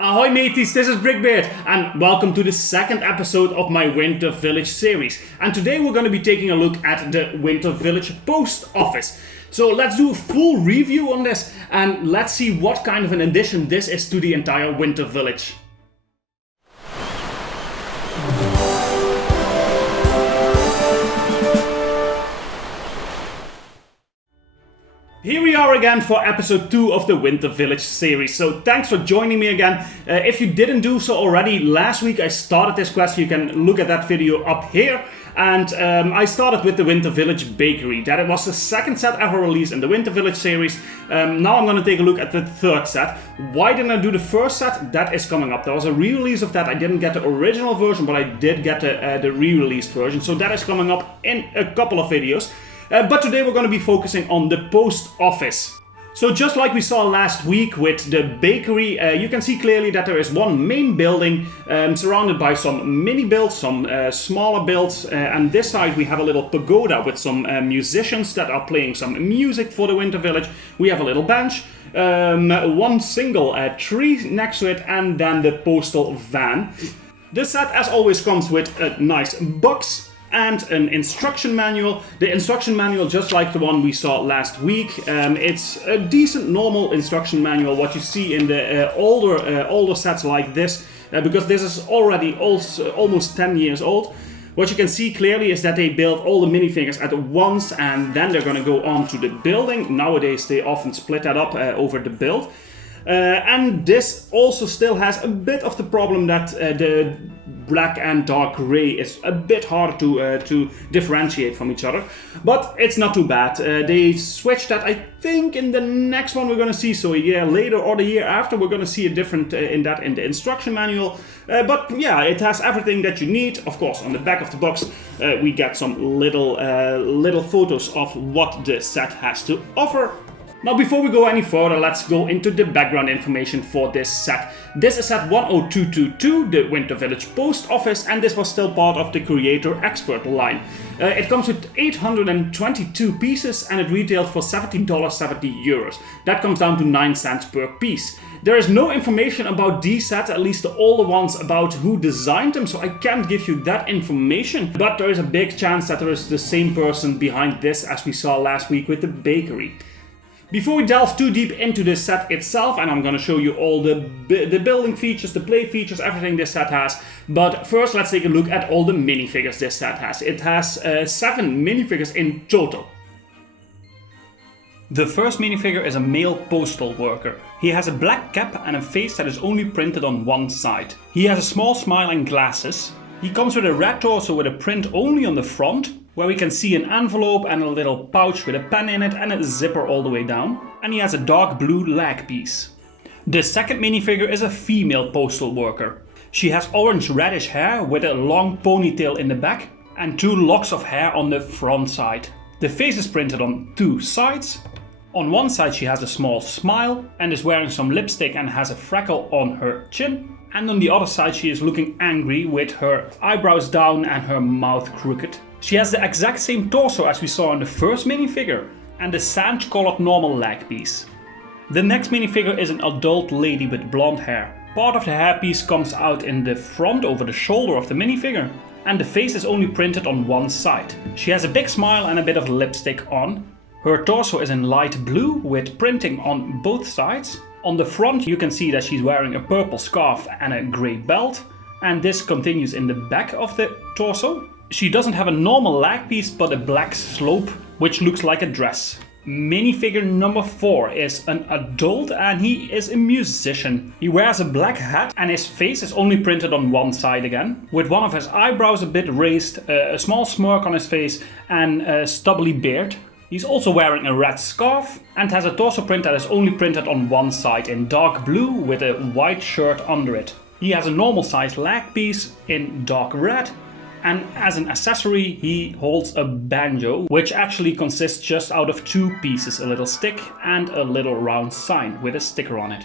Ahoy mateys, this is BrickBeard and welcome to the second episode of my Winter Village series. And today we're going to be taking a look at the Winter Village post office. So let's do a full review on this and let's see what kind of an addition this is to the entire Winter Village. Here we are again for episode 2 of the Winter Village series, so thanks for joining me again. If you didn't do so already, last week I started this quest. You can look at that video up here. And I started with the Winter Village Bakery. That was the second set ever released in the Winter Village series. Now I'm going to take a look at the third set. Why didn't I do the first set? That is coming up. There was a re-release of that. I didn't get the original version, but I did get the re-released version. So that is coming up in a couple of videos. But today we're going to be focusing on the post office. So just like we saw last week with the bakery, you can see clearly that there is one main building surrounded by some mini builds, some smaller builds. And this side we have a little pagoda with some musicians that are playing some music for the Winter Village. We have a little bench, one single tree next to it, and then the postal van. This set, as always, comes with a nice box and an instruction manual. The instruction manual, just like the one we saw last week, it's a decent normal instruction manual, what you see in the older sets like this, because this is already also almost 10 years old. What you can see clearly is that they build all the minifigures at once and then they're going to go on to the building. Nowadays they often split that up over the build. And this also still has a bit of the problem that the black and dark gray is a bit harder to differentiate from each other, but it's not too bad. They switched that, I think, in the next one we're going to see, so a year later or the year after, we're going to see a different in the instruction manual. But yeah, it has everything that you need. Of course, on the back of the box we get some little photos of what the set has to offer. Now, before we go any further, let's go into the background information for this set. This is set 10222, the Winter Village Post Office, and this was still part of the Creator Expert line. It comes with 822 pieces and it retailed for $17.70. That comes down to 9 cents per piece. There is no information about these sets, at least the older ones, about who designed them, so I can't give you that information. But there is a big chance that there is the same person behind this as we saw last week with the bakery. Before we delve too deep into this set itself, and I'm going to show you all the building features, the play features, everything this set has, but first let's take a look at all the minifigures this set has. It has 7 minifigures in total. The first minifigure is a male postal worker. He has a black cap and a face that is only printed on one side. He has a small smile and glasses. He comes with a red torso with a print only on the front, where we can see an envelope and a little pouch with a pen in it and a zipper all the way down. And he has a dark blue leg piece. The second minifigure is a female postal worker. She has orange reddish hair with a long ponytail in the back and 2 locks of hair on the front side. The face is printed on 2 sides. On one side she has a small smile and is wearing some lipstick and has a freckle on her chin. And on the other side she is looking angry with her eyebrows down and her mouth crooked. She has the exact same torso as we saw in the first minifigure and the sand colored normal leg piece. The next minifigure is an adult lady with blonde hair. Part of the hairpiece comes out in the front over the shoulder of the minifigure and the face is only printed on one side. She has a big smile and a bit of lipstick on. Her torso is in light blue with printing on both sides. On the front you can see that she's wearing a purple scarf and a grey belt, and this continues in the back of the torso. She doesn't have a normal leg piece but a black slope which looks like a dress. Minifigure number 4 is an adult and he is a musician. He wears a black hat and his face is only printed on one side again, with one of his eyebrows a bit raised, a small smirk on his face and a stubbly beard. He's also wearing a red scarf and has a torso print that is only printed on one side in dark blue with a white shirt under it. He has a normal size leg piece in dark red. And as an accessory he holds a banjo, which actually consists just out of 2 pieces, a little stick and a little round sign with a sticker on it.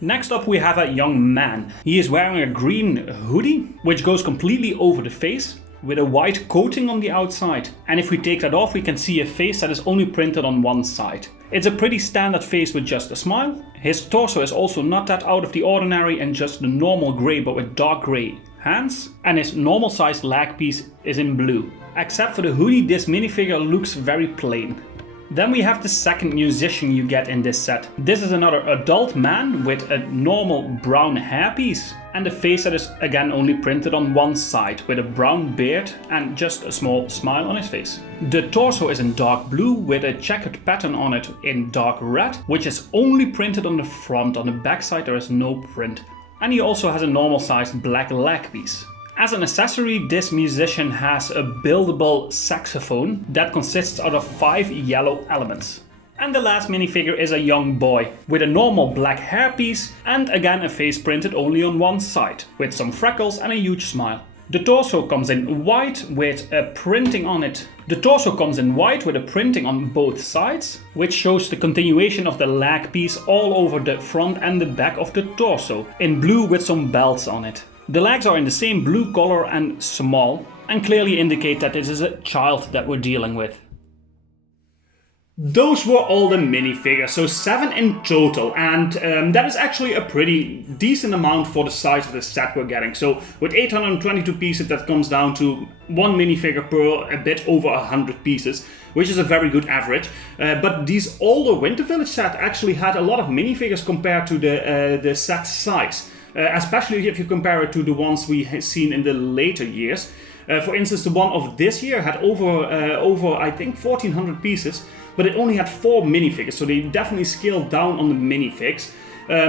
Next up we have a young man. He is wearing a green hoodie, which goes completely over the face. with a white coating on the outside. And if we take that off, we can see a face that is only printed on one side. It's a pretty standard face with just a smile. His torso is also not that out of the ordinary and just the normal grey but with dark grey hands. And his normal sized leg piece is in blue. Except for the hoodie, this minifigure looks very plain. Then we have the second musician you get in this set. This is another adult man with a normal brown hairpiece and a face that is again only printed on one side with a brown beard and just a small smile on his face. The torso is in dark blue with a checkered pattern on it in dark red, which is only printed on the front. On the back side there is no print. And he also has a normal sized black leg piece. As an accessory, this musician has a buildable saxophone that consists out of 5 yellow elements. And the last minifigure is a young boy with a normal black hairpiece and again a face printed only on one side, with some freckles and a huge smile. The torso comes in white with a printing on it. The torso comes in white with a printing on both sides, which shows the continuation of the leg piece all over the front and the back of the torso, in blue with some belts on it. The legs are in the same blue color and small, and clearly indicate that this is a child that we're dealing with. Those were all the minifigures, so 7 in total, and that is actually a pretty decent amount for the size of the set we're getting. So with 822 pieces, that comes down to 1 minifigure per a bit over 100 pieces, which is a very good average. But these older Winter Village set actually had a lot of minifigures compared to the set size. Especially if you compare it to the ones we have seen in the later years. For instance, the one of this year had over I think 1400 pieces, but it only had 4 minifigures, so they definitely scaled down on the minifigs.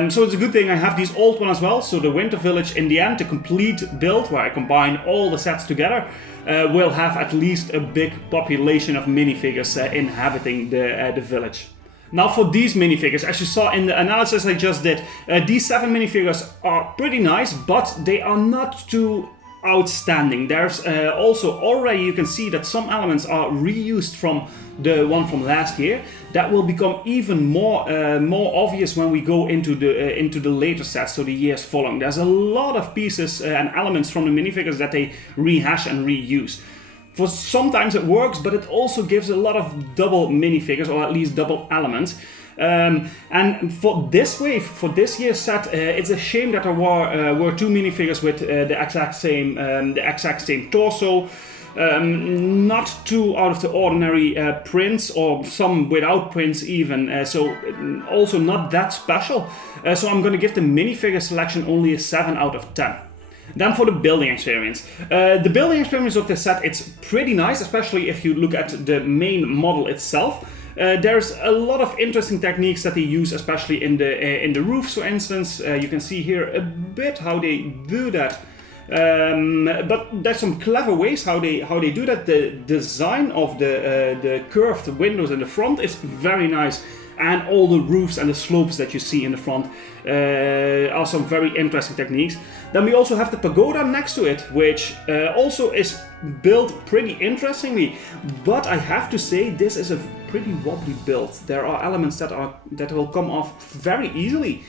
So it's a good thing I have these old ones as well. So the Winter Village, in the end, the complete build where I combine all the sets together, will have at least a big population of minifigures inhabiting the village. Now for these minifigures, as you saw in the analysis I just did, these 7 minifigures are pretty nice, but they are not too outstanding. There's also already, you can see that some elements are reused from the one from last year. That will become even more obvious when we go into the later sets, so the years following. There's a lot of pieces and elements from the minifigures that they rehash and reuse. For sometimes it works, but it also gives a lot of double minifigures, or at least double elements. And for this wave, for this year's set, it's a shame that there were 2 minifigures with the exact same torso. Not too out of the ordinary prints, or some without prints even. So also not that special. So I'm going to give the minifigure selection only a 7 out of 10. Then for the building experience. The building experience of this set, it's pretty nice, especially if you look at the main model itself. There's a lot of interesting techniques that they use, especially in the roofs, for instance. You can see here a bit how they do that. But there's some clever ways how they do that. The design of the curved windows in the front is very nice. And all the roofs and the slopes that you see in the front are some very interesting techniques. Then we also have the pagoda next to it, which also is built pretty interestingly. But I have to say, this is a pretty wobbly build. There are elements that will come off very easily.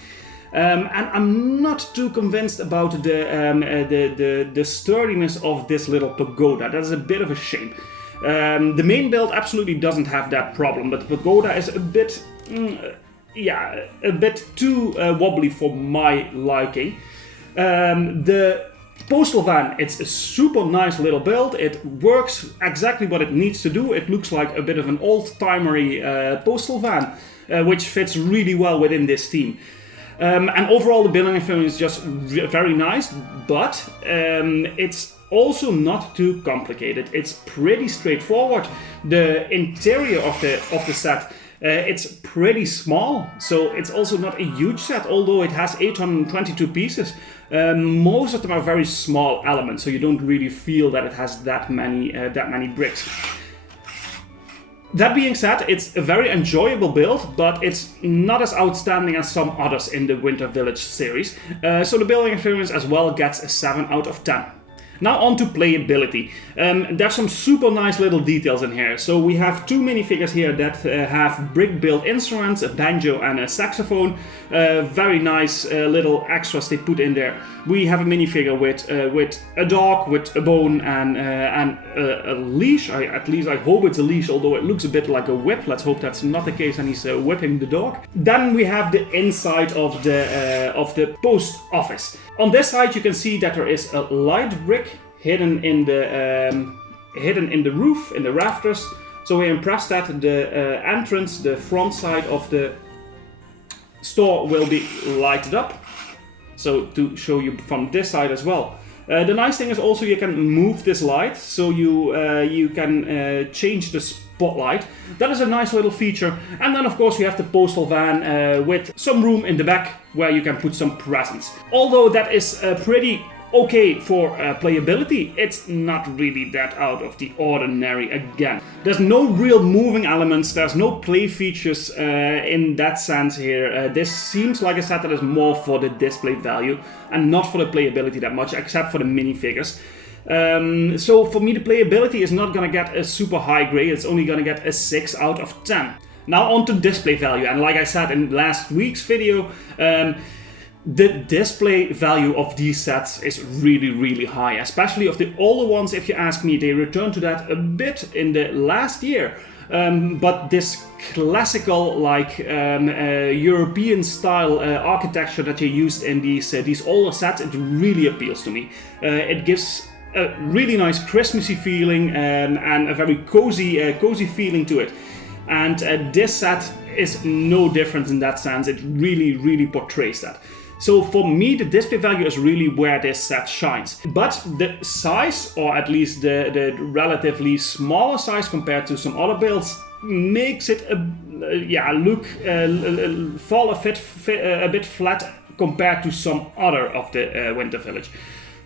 And I'm not too convinced about the sturdiness of this little pagoda. That's a bit of a shame. The main build absolutely doesn't have that problem, but the pagoda is a bit, a bit too wobbly for my liking. The postal van, it's a super nice little build. It works exactly what it needs to do. It looks like a bit of an old-timery postal van, which fits really well within this theme. And overall, the building experience is just very nice, but it's also not too complicated. It's pretty straightforward. The interior of the set, it's pretty small, so it's also not a huge set, although it has 822 pieces. Most of them are very small elements, so you don't really feel that it has that many bricks. That being said, it's a very enjoyable build, but it's not as outstanding as some others in the Winter Village series. So the building experience as well gets a 7 out of 10. Now on to playability. There's some super nice little details in here. So we have two minifigures here that have BrickBeard instruments, a banjo and a saxophone. Very nice little extras they put in there. We have a minifigure with a dog, with a bone and a leash. At least I hope it's a leash, although it looks a bit like a whip. Let's hope that's not the case and he's whipping the dog. Then we have the inside of the post office. On this side you can see that there is a light brick hidden in the roof, in the rafters. So we impressed that the entrance, the front side of the store will be lighted up. So to show you from this side as well. The nice thing is also you can move this light, so you can change the spotlight. That is a nice little feature. And then of course you have the postal van with some room in the back where you can put some presents. Although that is pretty okay for playability, it's not really that out of the ordinary again. There's no real moving elements, there's no play features in that sense here. This seems like a set that is more for the display value and not for the playability that much, except for the minifigures. So for me the playability is not gonna get a super high grade, it's only gonna get a 6 out of 10. Now on to display value, and like I said in last week's video, the display value of these sets is really high, especially of the older ones. If you ask me, they returned to that a bit in the last year. But this classical, like European style architecture that you used in these older sets, it really appeals to me. It gives a really nice Christmassy feeling and a very cozy feeling to it. And this set is no different in that sense. It really portrays that. So for me, the display value is really where this set shines. But the size, or at least the relatively smaller size compared to some other builds, makes it fall a bit flat compared to some other of the Winter Village.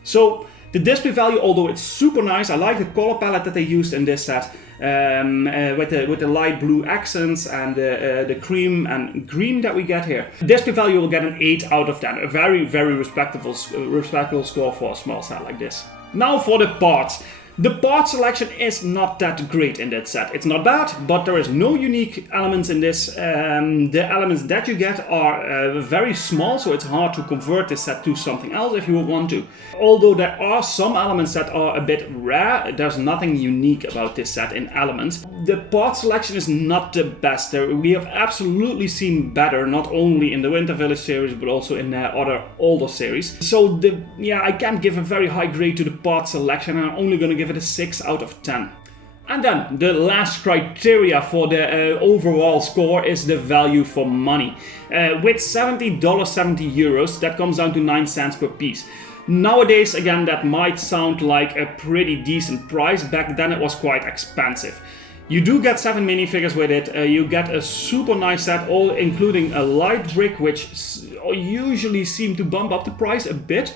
So the display value, although it's super nice, I like the color palette that they used in this set. With the light blue accents and the cream and green that we get here. Display value will get an 8 out of 10. A very respectable score for a small set like this. Now for the parts. The part selection is not that great in that set. It's not bad, but there is no unique elements in this. The elements that you get are very small, so it's hard to convert this set to something else if you would want to. Although there are some elements that are a bit rare, there's nothing unique about this set in elements. The part selection is not the best. We have absolutely seen better, not only in the Winter Village series, but also in other older series. So I can't give a very high grade to the part selection, and I'm only going to give it a 6 out of 10. And then the last criteria for the overall score is the value for money. With $70, €70, that comes down to 9 cents per piece. Nowadays, again, that might sound like a pretty decent price. Back then it was quite expensive. You do get 7 minifigures with it. You get a super nice set, all including a light brick, which usually seem to bump up the price a bit.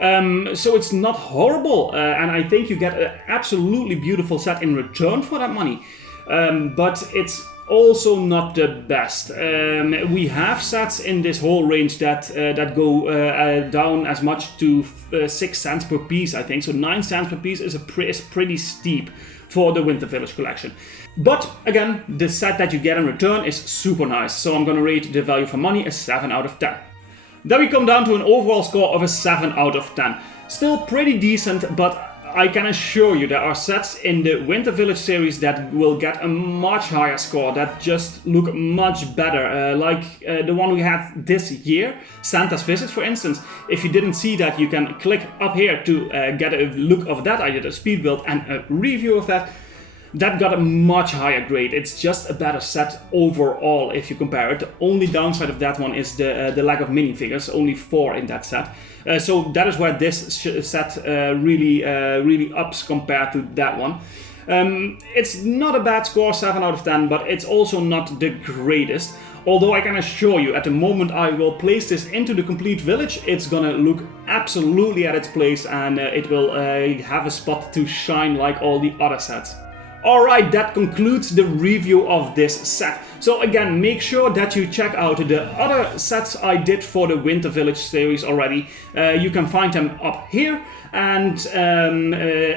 So it's not horrible, and I think you get an absolutely beautiful set in return for that money. But it's also not the best. We have sets in this whole range that go down as much to 6 cents per piece, I think. So 9 cents per piece is pretty steep for the Winter Village collection. But again, the set that you get in return is super nice. So I'm gonna rate the value for money a 7 out of 10. Then we come down to an overall score of a 7 out of 10. Still pretty decent, but I can assure you there are sets in the Winter Village series that will get a much higher score, that just look much better. Like the one we had this year, Santa's Visit, for instance. If you didn't see that, you can click up here to get a look of that. I did a speed build and a review of that. That got a much higher grade. It's just a better set overall if you compare it. The only downside of that one is the lack of minifigures, only 4 in that set. So that is where this set really ups compared to that one. It's not a bad score, 7 out of 10, but it's also not the greatest. Although I can assure you, at the moment I will place this into the complete village, it's gonna look absolutely at its place, and it will have a spot to shine like all the other sets. Alright, that concludes the review of this set. So again, make sure that you check out the other sets I did for the Winter Village series already. You can find them up here. And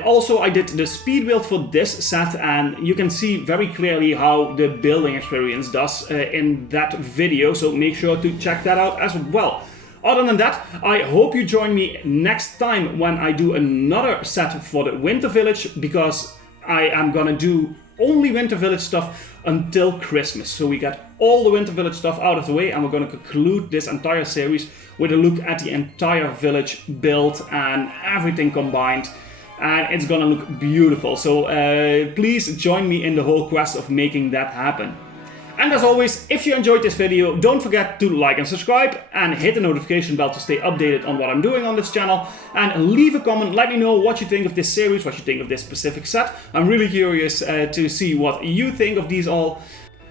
also I did the speed build for this set, and you can see very clearly how the building experience does in that video. So make sure to check that out as well. Other than that, I hope you join me next time when I do another set for the Winter Village, because I am gonna do only Winter Village stuff until Christmas. So we get all the Winter Village stuff out of the way, and we're gonna conclude this entire series with a look at the entire village build and everything combined. And it's gonna look beautiful. So please join me in the whole quest of making that happen. And as always, if you enjoyed this video, don't forget to like and subscribe and hit the notification bell to stay updated on what I'm doing on this channel. And leave a comment, let me know what you think of this series, what you think of this specific set. I'm really curious to see what you think of these all.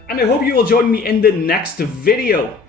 And I hope you will join me in the next video.